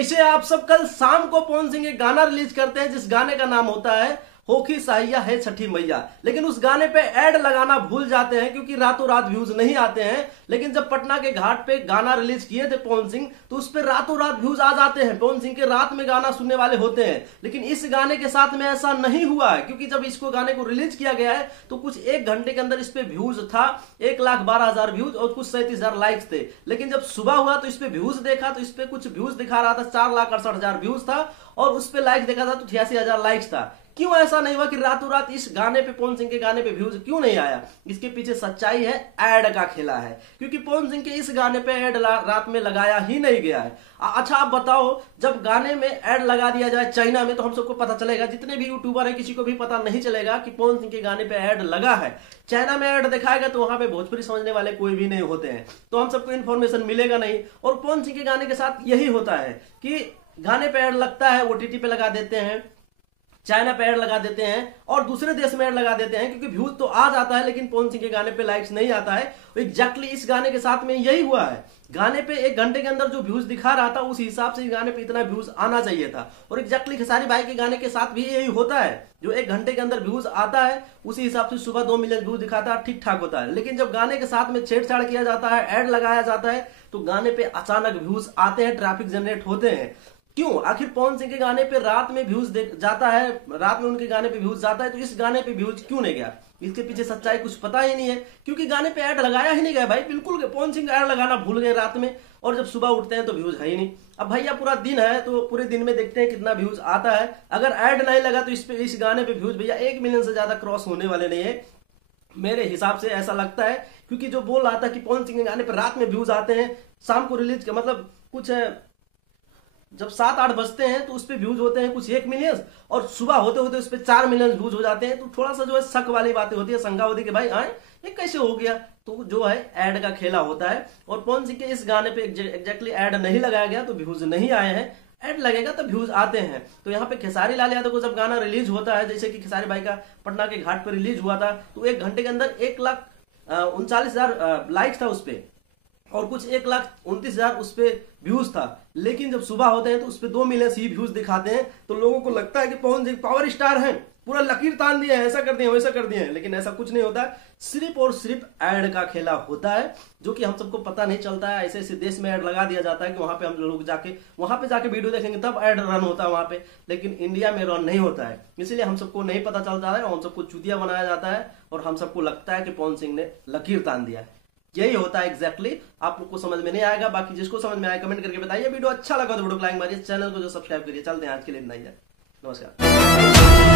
कैसे आप सब। कल शाम को पवन सिंह एक गाना रिलीज करते हैं जिस गाने का नाम होता है होखी साहिया है छठी मैया, लेकिन उस गाने पे ऐड लगाना भूल जाते हैं क्योंकि रातों रात व्यूज नहीं आते हैं। लेकिन जब पटना के घाट पे गाना रिलीज किए थे पवन सिंह तो उस पे रातों रात व्यूज आ जाते हैं। पवन सिंह के रात में गाना सुनने वाले होते हैं, लेकिन इस गाने के साथ में ऐसा नहीं हुआ है क्योंकि जब इसको गाने को रिलीज किया गया है तो कुछ एक घंटे के अंदर इस पे व्यूज था 1,12,000 व्यूज और कुछ 37,000 लाइक्स थे। लेकिन जब सुबह हुआ तो इस पे व्यूज देखा तो इस पे कुछ व्यूज दिखा रहा था 4,68,000 व्यूज था और उस पे लाइक देखा था तो 86,000 लाइक्स था। क्यों ऐसा नहीं हुआ कि रातों रात इस गाने पे पवन सिंह के गाने पे व्यूज क्यों नहीं आया? इसके पीछे सच्चाई है, ऐड का खेला है, क्योंकि पवन सिंह के इस गाने पे ऐड रात में लगाया ही नहीं गया है। अच्छा आप बताओ, जब गाने में ऐड लगा दिया जाए चाइना में तो हम सबको पता चलेगा, जितने भी यूट्यूबर है किसी को भी पता नहीं चलेगा कि पवन सिंह के गाने पे ऐड लगा है। चाइना में ऐड दिखाएगा तो वहां पे भोजपुरी समझने वाले कोई भी नहीं होते हैं, तो हम सबको इन्फॉर्मेशन मिलेगा नहीं। और पवन सिंह के गाने के साथ यही होता है कि गाने पे ऐड लगता है, ओटीटी पे लगा देते हैं, चाइना पे ऐड लगा देते हैं और दूसरे देश में ऐड लगा देते हैं क्योंकि व्यूज तो आ जाता है लेकिन पवन सिंह के गाने पे लाइक्स नहीं आता है। एग्जैक्टली इस गाने के साथ में यही हुआ है। गाने पे एक घंटे के अंदर जो व्यूज दिखा रहा था उस हिसाब से इस गाने पे इतना व्यूज आना चाहिए था। और एग्जैक्टली खेसारी भाई के गाने के साथ भी यही होता है, जो एक घंटे के अंदर व्यूज आता है उसी हिसाब से सुबह 2 मिलियन व्यूज दिखाता है, ठीक ठाक होता है। लेकिन जब गाने के साथ में छेड़छाड़ किया जाता है, ऐड लगाया जाता है तो गाने पे अचानक व्यूज आते हैं, ट्रैफिक जनरेट होते हैं। क्यों? आखिर पवन सिंह के गाने पे रात में व्यूज जाता है, रात में उनके गाने पे व्यूज जाता है तो इस गाने पे व्यूज क्यों नहीं गया? इसके पीछे सच्चाई कुछ पता ही नहीं है क्योंकि गाने पे ऐड लगाया ही नहीं गया भाई। बिल्कुल पवन सिंह ऐड लगाना भूल गए रात में और जब सुबह उठते हैं तो व्यूज है ही नहीं। अब भैया पूरा दिन है तो पूरे दिन में देखते हैं कितना व्यूज आता है। अगर ऐड नहीं लगा तो इस गाने पे व्यूज भैया 1 मिलियन से ज्यादा क्रॉस होने वाले नहीं है मेरे हिसाब से, ऐसा लगता है। क्योंकि जो बोल रहा था कि पवन सिंह के गाने पे रात में व्यूज आते हैं, शाम को रिलीज का मतलब कुछ जब 7-8 बजते हैं तो उस पर व्यूज होते हैं कुछ 1 मिलियन और सुबह होते होते उस पर 4 मिलियन व्यूज हो जाते हैं, तो थोड़ा सा जो है शक वाली बातें होती है, शंका होती है कि भाई आए ये कैसे हो गया। तो जो है ऐड का खेला होता है और पवन सिंह के इस गाने पे एग्जैक्टली ऐड नहीं लगाया गया तो व्यूज नहीं आए हैं। ऐड लगेगा तो व्यूज आते हैं। तो यहाँ पे खेसारी लाल यादव को जब गाना रिलीज होता है, जैसे कि खेसारी भाई का पटना के घाट पर रिलीज हुआ था तो 1 घंटे के अंदर 1,39,000 लाइक्स था उस पर और कुछ 1,29,000 उस पे व्यूज था। लेकिन जब सुबह होते हैं तो उस पे 2 मिलियन ही व्यूज दिखाते हैं तो लोगों को लगता है कि पवन सिंह पावर स्टार हैं, पूरा लकीर तान दिए हैं, ऐसा कर दिए वैसा कर दिए हैं। लेकिन ऐसा कुछ नहीं होता है, सिर्फ और सिर्फ ऐड का खेला होता है जो कि हम सबको पता नहीं चलता है। ऐसे ऐसे देश में ऐड लगा दिया जाता है कि वहां पे हम लोग वहां पे जाके वीडियो देखेंगे तब ऐड रन होता है वहां पे, लेकिन इंडिया में रन नहीं होता है। इसलिए हम सबको नहीं पता चलता है और हम सबको चूतिया बनाया जाता है और हम सबको लगता है कि पवन सिंह ने लकीर तान दिया है। यही होता है एग्जैक्टली। आप लोग को समझ में नहीं आएगा, बाकी जिसको समझ में आए कमेंट करके बताइए। वीडियो अच्छा लगा तो वीडियो को लाइक मारिए, चैनल को जो सब्सक्राइब करिए। चलते हैं, आज के लिए इतना ही है। नमस्कार।